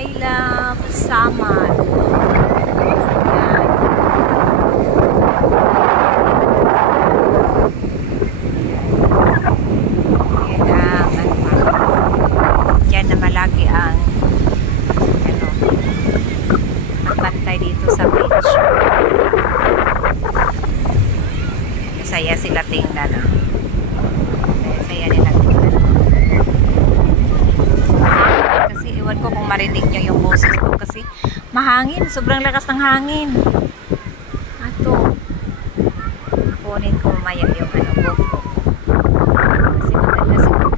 I love Samal. Yan. Yan na malagi ang magbantay dito sa beach. Saya sila tingnan. Saya nila tingnan. Kasi iwan ko kung marinig nyo yung boses ko kasi mahangin. Sobrang lakas ng hangin. Ato. Kunin ko mamaya yung GoPro. Kasi maganda siguro.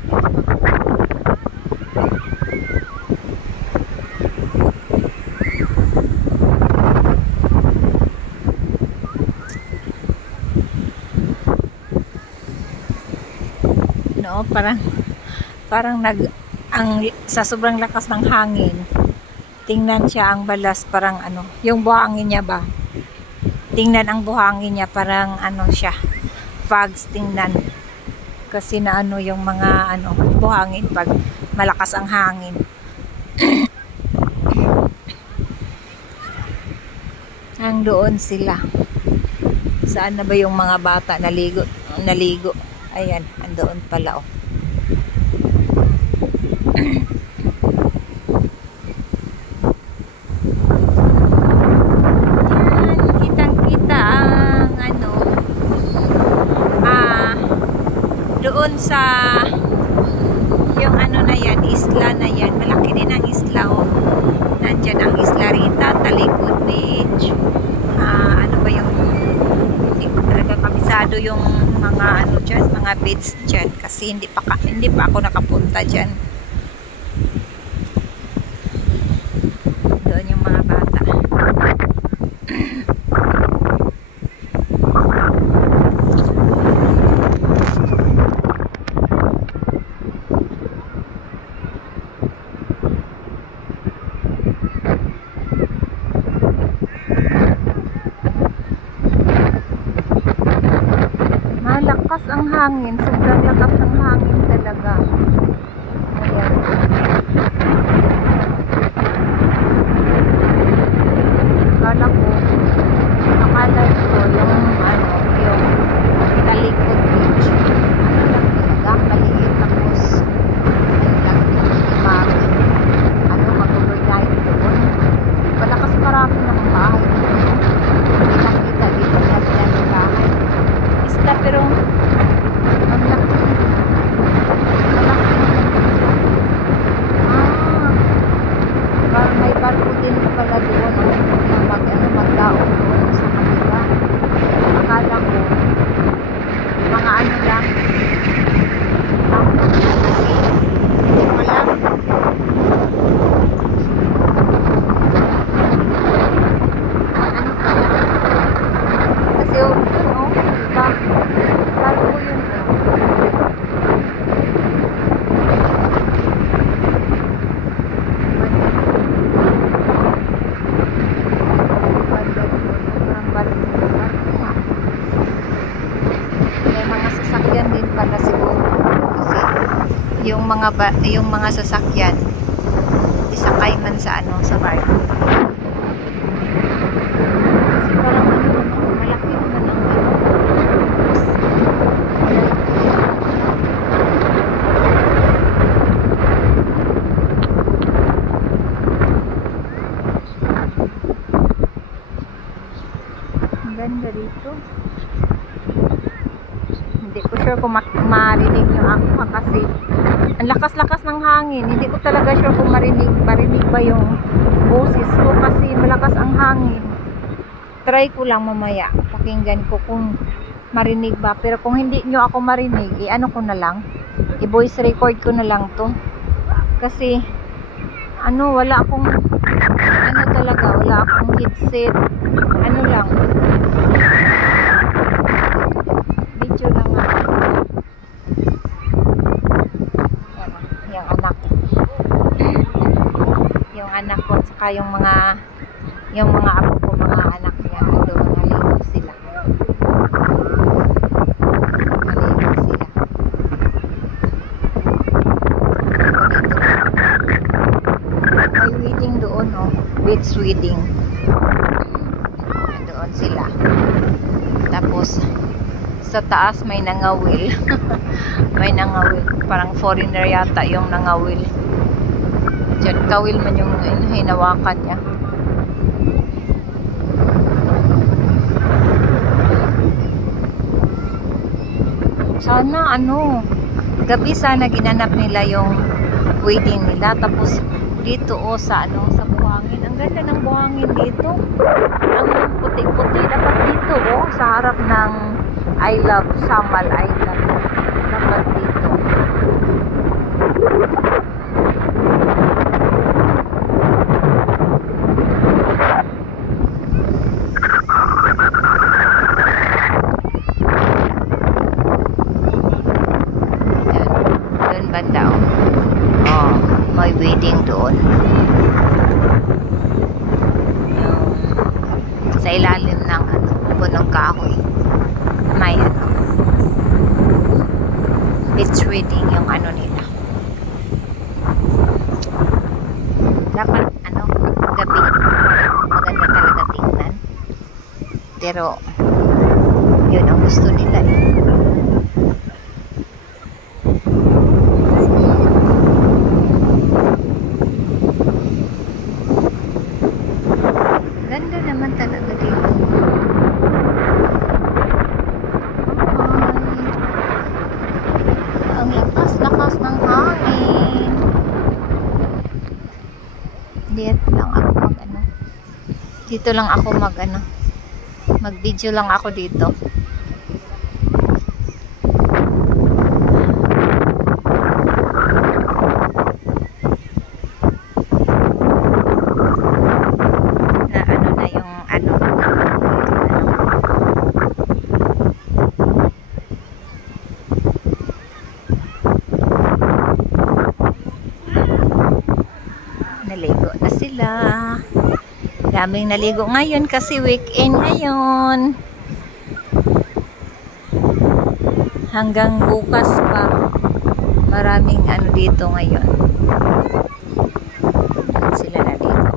No, parang sa sobrang lakas ng hangin, tingnan siya ang balas, parang yung buhangin niya ba, tingnan ang buhangin niya, parang siya, fogs, tingnan kasi na yung mga buhangin pag malakas ang hangin. Ang doon sila, saan na ba yung mga bata naligo? Ayan, andoon pala Yan, kitang-kita ang doon sa yung na yan, isla na yan. Malaki din ang isla Nandyan ang Isla Rita, Talikod Beach. Ano ba yung hindi ko talaga kabisado yung mga dyan, mga beach dyan kasi hindi pa ako nakapunta dyan. Doon yung mga bata. Malakas ang hangin, sobrang lakas ng hangin talaga. Ayan. Akala ko yung Talikod Beach. Lang talaga, maliit, tapos lang maguloy dahil doon. Wala kasi marami ng bahay. Kita dito ng bahay. Isla pero ang laki. May barko din pala doon na magdaon doon sa kanila. Akala ko mga lang kasi hindi ko lang kasi diba barko yun din pala siguro kasi yung mga sasakyan isakay man sa sa barko kasi parang malaki naman ang ang ganda dito. Hindi ko sure kung marinig nyo ako kasi ang lakas-lakas ng hangin. Hindi ko talaga sure kung marinig ba yung boses ko kasi malakas ang hangin. Try ko lang mamaya. Pakinggan ko kung marinig ba. Pero kung hindi nyo ako marinig, ko na lang. I-voice record ko na lang to. Kasi wala akong talaga, wala akong headset. Lang. Video lang nga. Yung anak ko saka yung mga apo ko, mga anak niya doon naligo sila. May waiting beach wedding. Doon sila. Tapos sa taas may nangawil. May nangawil. Parang foreigner yata yung nangawil. Diyan, kawil man yung hinawakan niya. Sana gabi sana ginanap nila yung wedding nila. Tapos dito sa sa buhangin. Ang ganda ng buhangin dito. Ang puti-puti dapat dito sa harap ng I Love Samal Island. Dapat dito. Doon banda may wedding doon. Sa ilalim ng punong kahoy. May beach wedding yung nila. Dapat gabi maganda talaga tingnan. Pero yun ang gusto nila Ganda naman talaga dito. Ang lakas-lakas ng hangin. Dito lang ako Dito lang ako mag-video lang ako dito. Naligo na sila. Daming naligo ngayon kasi weekend ngayon. Hanggang bukas pa. Maraming dito ngayon. Doon sila naligo.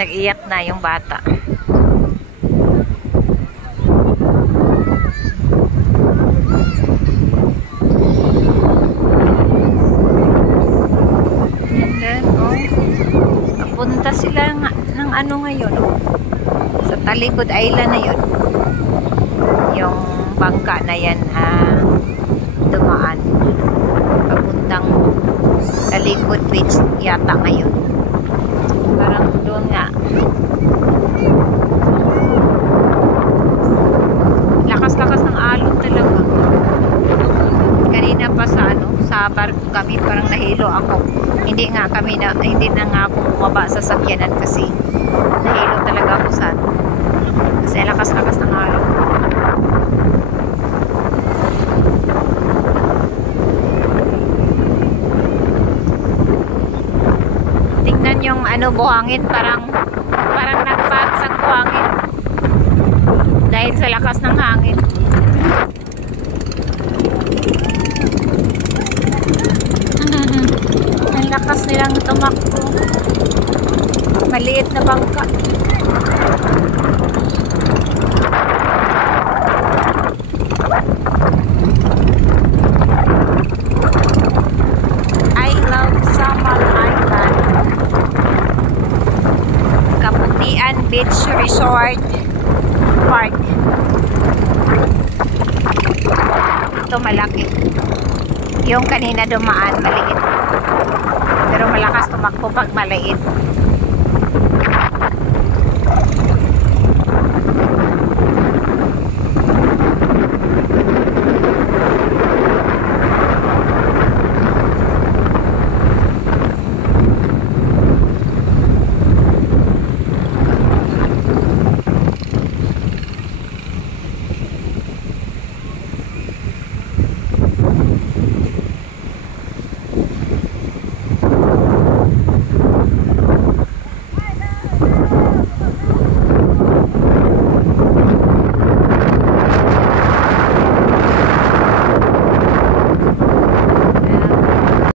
Nag-iyak na yung bata. And then, napunta sila ng ngayon. Sa Talikod Island na yun. Yung bangka na yan dumaan. Papuntang Talikod Beach yata ngayon. Parang doon nga. Lakas-lakas ng alon talaga. Kanina pa sa barko kami, parang nahilo ako. Hindi na nga ako bumaba sa sakyanan kasi nahilo talaga ako kasi lakas-lakas ng alon. Tingnan yung buhangin, parang nagpags ang buhangin dahil sa lakas ng hangin. Ang lakas nilang tumakbo. Maliit na bangka. I Love Samal Island. Kaputian Beach Resort Park. Ito malaki. Yung kanina dumaan, maliit. Pero malakas tumakbo pag maliit.